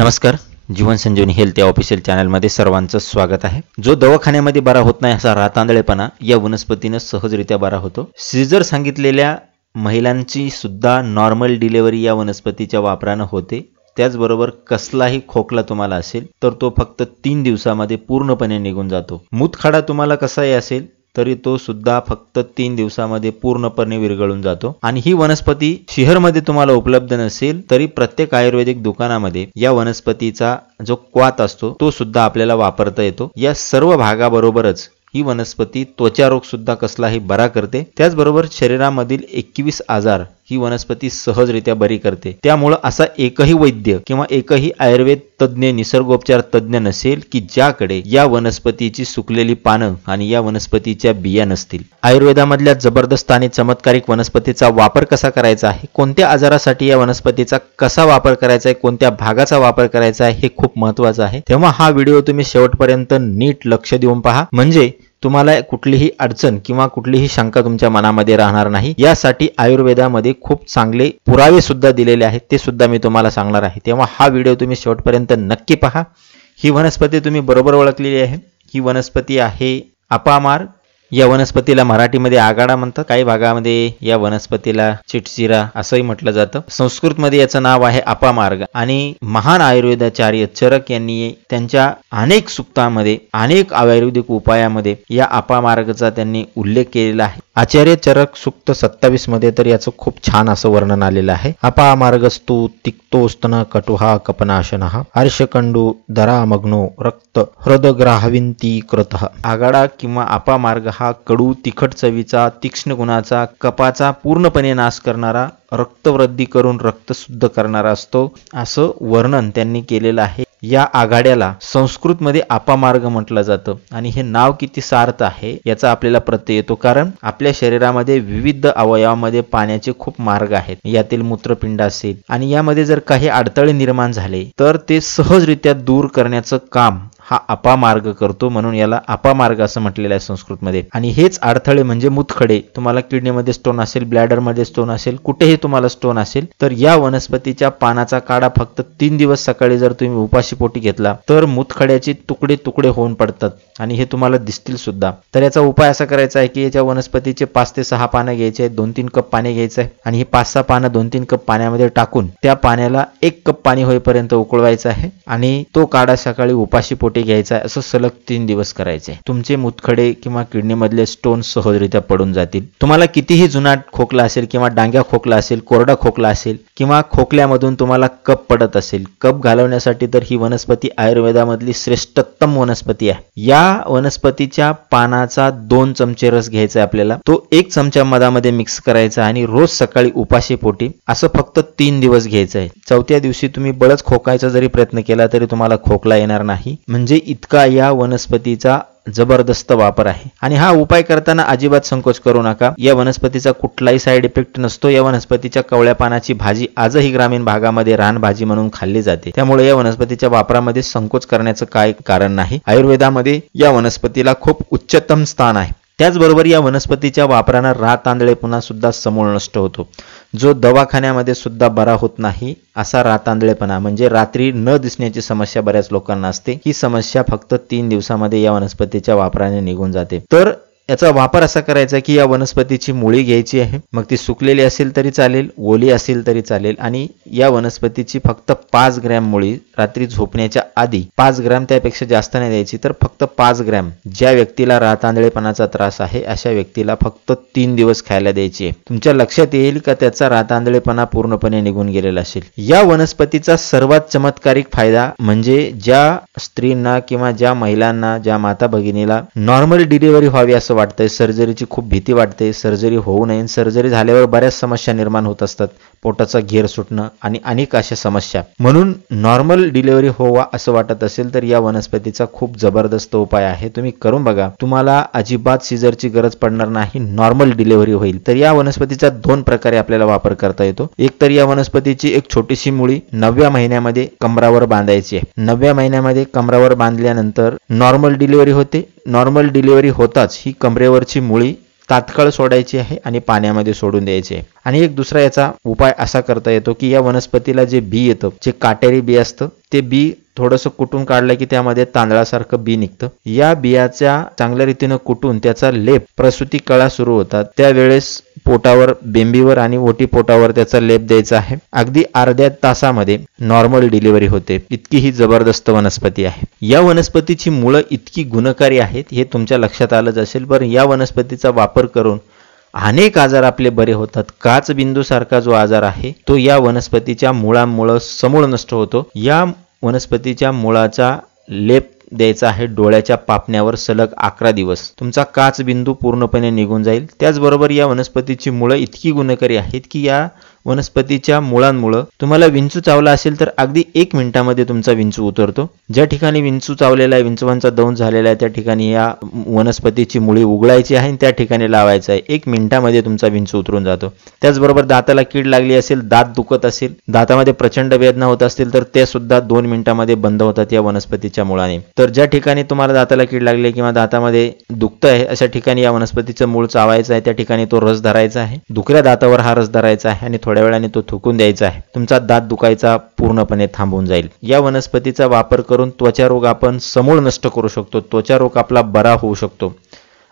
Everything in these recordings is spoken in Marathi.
नमस्कार, जीवन संजीवनी हेल्थ या ऑफिशियल चॅनलमध्ये सर्वांचं स्वागत आहे। जो दवाखान्यामध्ये बरा होत नाही असा रातांदळेपणा या वनस्पतीने सहजरित्या बरा होतो। सीजर सांगितलेल्या महिलांची सुद्धा नॉर्मल डिलिव्हरी या वनस्पतीच्या वापराने होते। त्याचबरोबर कसलाही खोकला तुम्हाला असेल तर तो फक्त 3 दिवसामध्ये पूर्णपणे निघून जातो। मूतखडा तुम्हाला कसाही असेल तरी तो सुद्धा फक्त 3 दिवसामध्ये पूर्णपणे विरघळून जातो। आणि ही वनस्पती शहरामध्ये तुम्हाला उपलब्ध नसेल तरी प्रत्येक आयुर्वेदिक दुकानामध्ये या वनस्पतीचा जो क्वाथ असतो तो सुद्धा आपल्याला वापरता येतो। या सर्व भागाबरोबरच ही वनस्पती त्वचा रोग सुद्धा कसलाही बरा करते। त्याचबरोबर शरीरामधील 21 आजार ही वनस्पती सहजरित्या बरी करते। त्यामुळे असा एकही वैद्य किंवा एकही आयुर्वेद तज्ञ निसर्गोपचार तज्ञ नसेल की ज्याकडे या वनस्पतीची सुकलेली पानं आणि या वनस्पतीच्या बिया नसतील। आयुर्वेदामधल्या जबरदस्त आणि चमत्कारिक वनस्पतीचा वापर कसा करायचा आहे, कोणत्या आजारासाठी या वनस्पतीचा कसा वापर करायचा आहे, कोणत्या भागाचा वापर करायचा आहे हे खूप महत्त्वाचं आहे। तेव्हा हा व्हिडिओ तुम्ही शेवटपर्यंत नीट लक्ष देऊन पहा, म्हणजे तुम्हाला कुठलीही अडचण किंवा कुठलीही शंका तुमच्या मनामध्ये राहणार नाही। यासाठी आयुर्वेदामध्ये खूप चांगले पुरावे सुद्धा दिलेले आहेत, ते सुद्धा मी तुम्हाला सांगणार आहे। तेव्हा हा व्हिडिओ तुम्ही शेवटपर्यंत नक्की पहा। ही वनस्पती तुम्ही बरोबर ओळखलेली आहे। ही वनस्पती आहे अपामार्ग। या वनस्पतीला मराठीमध्ये आगाडा म्हणतात, काही भागामध्ये या वनस्पतीला चिटचिरा असंही म्हटलं जातं। संस्कृतमध्ये याचं नाव आहे अपामार्ग। आणि महान आयुर्वेदाचार्य चरक यांनी त्यांच्या अनेक सूक्तांमध्ये अनेक आयुर्वेदिक उपायामध्ये या अपामार्गचा त्यांनी उल्लेख केलेला आहे। आचार्य चरक सूक्त 27 मध्ये तर याचं खूप छान असं वर्णन आलेलं आहे। अपामार्गस्तु तिक्तोस्तन कटुहा कपनाशनः अर्शकंडू दरामग्नो रक्त हृदग्राहविंती कृतः। आगाडा किंवा अपामार्ग हा कडू तिखट चवीचा तीक्ष्ण गुणाचा कपाचा पूर्णपणे नाश करणारा रक्तवृद्धी करून रक्त शुद्ध करणारा असतो, असं वर्णन त्यांनी केलेलं आहे। या आघाड्याला संस्कृतमध्ये अपामार्ग म्हटलं जातं आणि हे नाव किती सार्थ आहे याचा आपल्याला प्रत्यय येतो, कारण आपल्या शरीरामध्ये विविध अवयवामध्ये पाण्याचे खूप मार्ग आहेत। यातील मूत्रपिंड असेल आणि यामध्ये जर काही अडथळे निर्माण झाले तर ते सहजरित्या दूर करण्याचं काम हा अपामार्ग करतो, म्हणून याला अपामार्ग असं म्हटलेलं आहे संस्कृतमध्ये। आणि हेच अडथळे म्हणजे मूतखडे, तुम्हाला किडनीमध्ये स्टोन असेल, ब्लॅडरमध्ये स्टोन असेल, कुठेही तुम्हाला स्टोन असेल तर या वनस्पतीच्या पानाचा काढा फक्त 3 दिवस सकाळी जर तुम्ही उपाशी पोटी घेतला तर मूतखड्याचे तुकडे तुकडे होऊन पडतात आणि हे तुम्हाला दिसतील सुद्धा। तर याचा उपाय असा करायचा आहे की याच्या वनस्पतीचे 5 ते 6 पानं घ्यायचे आहेत, 2-3 कप पाणी घ्यायचं आहे आणि ही 5-6 पानं 2-3 कप पाण्यामध्ये टाकून त्या पाण्याला 1 कप पाणी होईपर्यंत उकळवायचं आहे आणि तो काढा सकाळी उपाशी पोटी घ्यायचा आहे। असं सलग 3 दिवस करायचे। तुमचे मूतखडे किंवा किडनी मधले स्टोन सहजरित्या पडून जातील। तुम्हाला कितीही जुनाट खोकला असेल किंवा डांग्या खोकला असेल, कोरडा खोकला असेल किंवा खोकल्यामधून तुम्हाला कफ पडत असेल, कफ घालवण्यासाठी तर ही वनस्पती आयुर्वेदामधली श्रेष्ठतम वनस्पती आहे। या वनस्पतीच्या पानाचा 2 चमचे रस घ्यायचा आहे आपल्याला, तो 1 चमचा मधामध्ये मिक्स करायचा आणि रोज सकाळी उपाशी पोटी असं फक्त 3 दिवस घ्यायचं आहे। 4थ्या दिवशी तुम्ही बळच खोकायचा जरी प्रयत्न केला तरी तुम्हाला खोकला येणार नाही, म्हणजे इतका या वनस्पतीचा जबरदस्त वापर आहे। आणि हा उपाय करताना अजिबात संकोच करू नका। या वनस्पतीचा कुठलाही साइड इफेक्ट नसतो। या वनस्पतीच्या कवळ्या पानाची भाजी आजही ग्रामीण भागामध्ये रानभाजी म्हणून खाल्ली जाते, त्यामुळे या वनस्पतीच्या वापरामध्ये संकोच करण्याचं काय कारण नाही। आयुर्वेदामध्ये या वनस्पतीला खूप उच्चतम स्थान आहे। त्याचबरोबर या वनस्पतीच्या वापराने रातांदळेपणा सुद्धा समूळ नष्ट होतो। जो दवाखान्यामध्ये सुद्धा बरा होत नाही असा रातांदळेपणा म्हणजे रात्री न दिसण्याची समस्या बऱ्याच लोकांना असते, ही समस्या फक्त 3 दिवसामध्ये या वनस्पतीच्या वापराने निघून जाते। तर याचा वापर असा करायचा की या वनस्पतीची मुळी घ्यायची आहे, मग ती सुकलेली असेल तरी चालेल, ओली असेल तरी चालेल, आणि या वनस्पतीची फक्त 5 ग्रॅम मुळी रात्री झोपण्याच्या आधी 5 ग्रॅम, त्यापेक्षा जास्त नाही द्यायची, तर फक्त 5 ग्रॅम ज्या व्यक्तीला रातांदळेपणाचा त्रास आहे अशा व्यक्तीला फक्त 3 दिवस खायला द्यायची आहे। तुमच्या लक्षात येईल का त्याचा रातांदळेपणा पूर्णपणे निघून गेलेला असेल। या वनस्पतीचा सर्वात चमत्कारिक फायदा म्हणजे ज्या स्त्रींना किंवा ज्या महिलांना, ज्या माता भगिनीला नॉर्मल डिलिव्हरी व्हावी असं वाटतंय, सर्जरीची खूप भीती वाटते, सर्जरी होऊ नये, सर्जरी झाल्यावर बऱ्याच समस्या निर्माण होत असतात, पोटाचा घेर सुटणं आणि अनेक अशा समस्या, म्हणून नॉर्मल डिलिव्हरी होवा असं वाटत असेल तर या वनस्पतीचा खूप जबरदस्त उपाय आहे। तुम्ही करून बघा, तुम्हाला अजिबात सीझरची गरज पडणार नाही, नॉर्मल डिलिव्हरी होईल। तर या वनस्पतीचा 2 प्रकारे आपल्याला वापर करता येतो। एक तर या वनस्पतीची एक छोटीशी मुळी 9व्या महिन्यामध्ये कमरावर बांधायची आहे। 9व्या महिन्यामध्ये कमरावर बांधल्यानंतर नॉर्मल डिलिव्हरी होते। नॉर्मल डिलिव्हरी होताच ही कमरेवरची मुळी तात्काळ सोडायची आहे आणि पाण्यामध्ये सोडून द्यायची आहे। आणि एक दुसरा याचा उपाय असा करता येतो की या वनस्पतीला जे बी येतं, जे काटेरी बी असतं, ते बी थोडंसं कुटून काढलं की त्यामध्ये तांदळासारखं बी निघतं। या बियाच्या चांगल्या रीतीनं कुटून त्याचा लेप प्रसूती कळा सुरू होतात त्यावेळेस पोटावर, बेंबीवर आणि ओटी पोटावर त्याचा लेप द्यायचा आहे। अगदी अर्ध्या तासामध्ये नॉर्मल डिलिव्हरी होते, इतकी ही जबरदस्त वनस्पती आहे। या वनस्पतीची मुळं इतकी गुणकारी आहेत हे तुमच्या लक्षात आलंच असेल। बरं, या वनस्पतीचा वापर करून अनेक आजार आपले बरे होतात। काच बिंदू सारखा जो आजार आहे तो या वनस्पतीच्या मुळांमुळे समूळ नष्ट होतो। या वनस्पतीच्या मुळाचा लेप द्यायचा आहे डोळ्याच्या पापण्यावर सलग 11 दिवस, तुमचा काच बिंदू पूर्णपणे निघून जाईल। त्याचबरोबर या वनस्पतीची मुळं इतकी गुणकारी आहेत की या वनस्पतीच्या मुळांमुळे तुम्हाला विंचू चावला असेल तर अगदी 1 मिनिटामध्ये तुमचा विंचू उतरतो। ज्या ठिकाणी विंचू चावलेला आहे, विंचवांचा दंश झालेला आहे, त्या ठिकाणी या वनस्पतीची मुळी उघडायची आहे आणि त्या ठिकाणी लावायचं आहे। 1 मिनिटामध्ये तुमचा विंचू उतरून जातो। त्याचबरोबर दाताला कीड लागली असेल, दात दुखत असेल, दातामध्ये प्रचंड वेदना होत असतील तर ते सुद्धा 2 मिनिटामध्ये बंद होतात या वनस्पतीच्या मुळाने। तर ज्या ठिकाणी तुम्हाला दाताला कीड लागली किंवा दातामध्ये दुखतं आहे अशा ठिकाणी या वनस्पतीचं मूळ चावायचं आहे, त्या ठिकाणी तो रस धरायचा आहे। दुखऱ्या दातावर हा रस धरायचा आहे आणि थोड्या वेळाने तो थुकून द्यायचा आहे। तुमचा दात दुखायचा पूर्णपणे थांबून जाईल। या वनस्पतीचा वापर करून त्वचा रोग आपण समूळ नष्ट करू शकतो, त्वचा रोग आपला बरा होऊ शकतो।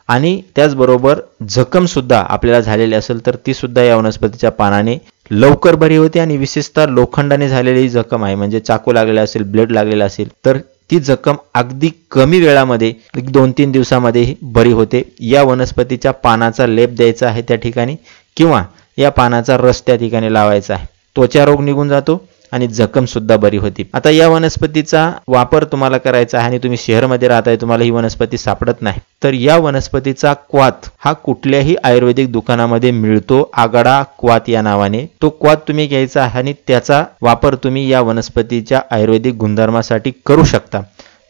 आणि त्याचबरोबर जखम सुद्धा आपल्याला झालेली असेल तर ती सुद्धा या वनस्पतीच्या पानाने लवकर बरी होते। आणि विशेषतः लोखंडाने झालेली जखम आहे, म्हणजे चाकू लागलेला असेल, ब्लेड लागलेला असेल तर ती जखम अगदी कमी वेळामध्ये 2-3 दिवसामध्ये बरी होते। या वनस्पतीच्या पानाचा लेप द्यायचा आहे त्या ठिकाणी किंवा या पानाचा रस त्या ठिकाणी लावायचा आहे, त्वचा रोग निघून जातो आणि जखम सुद्धा बरी होती। आता या वनस्पतीचा वापर तुम्हाला करायचा आहे आणि तुम्ही शहरामध्ये राहताय, तुम्हाला ही वनस्पती सापडत नाही, तर या वनस्पतीचा क्वाथ हा कुठल्याही आयुर्वेदिक दुकानामध्ये मिळतो, आगाडा क्वाथ या नावाने। तो क्वाथ तुम्ही घ्यायचा आहे आणि त्याचा वापर तुम्ही या वनस्पतीच्या आयुर्वेदिक गुणधर्मासाठी करू शकता।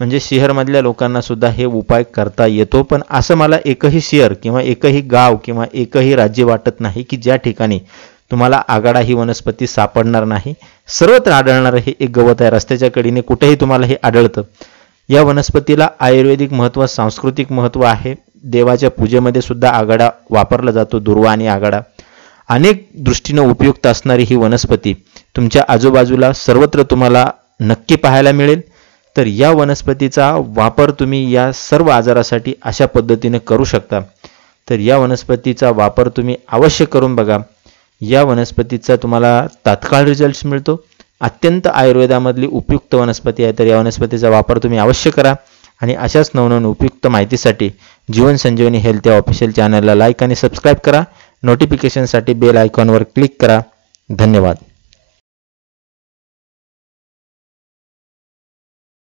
म्हणजे शहरमधल्या लोकांना सुद्धा हे उपाय करता येतो। पण असं मला एकही शहर किंवा एकही गाव किंवा एकही राज्य वाटत नाही की ज्या ठिकाणी तुम्हाला आगाडा ही वनस्पती सापडणार नाही। सर्वत्र आढळणारं हे एक गवत आहे, रस्त्याच्या कडेने कुठेही तुम्हाला हे आढळतं। या वनस्पतीला आयुर्वेदिक महत्त्व, सांस्कृतिक महत्त्व आहे। देवाच्या पूजेमध्ये सुद्धा आगाडा वापरला जातो, दुर्वा आणि आगाडा। अनेक दृष्टीने उपयुक्त असणारी ही वनस्पती तुमच्या आजूबाजूला सर्वत्र तुम्हाला नक्की पाहायला मिळेल। तर या वनस्पतीचा वापर तुम्ही या सर्व आजारासाठी अशा पद्धतीने करू शकता। तर या वनस्पतीचा वापर तुम्ही अवश्य करून बघा। या वनस्पतीचा तुम्हाला तात्काळ रिझल्ट मिळतो। अत्यंत आयुर्वेदामधली उपयुक्त वनस्पती आहे। तर या वनस्पतीचा वापर तुम्ही अवश्य करा आणि अशाच नवनवीन उपयुक्त माहितीसाठी जीवन संजीवनी हेल्थ या ऑफिशियल चॅनलला लाईक आणि सबस्क्राईब करा। नोटिफिकेशनसाठी बेल आयकॉनवर क्लिक करा। धन्यवाद।